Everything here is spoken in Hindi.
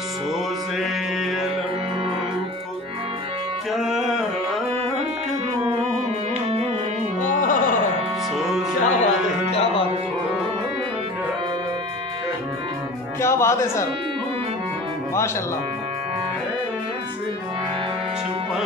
सोज़े अलम को क्या करूं, क्या बात है, क्या बात है, क्या बात है सर, माशाल्लाह। छुपा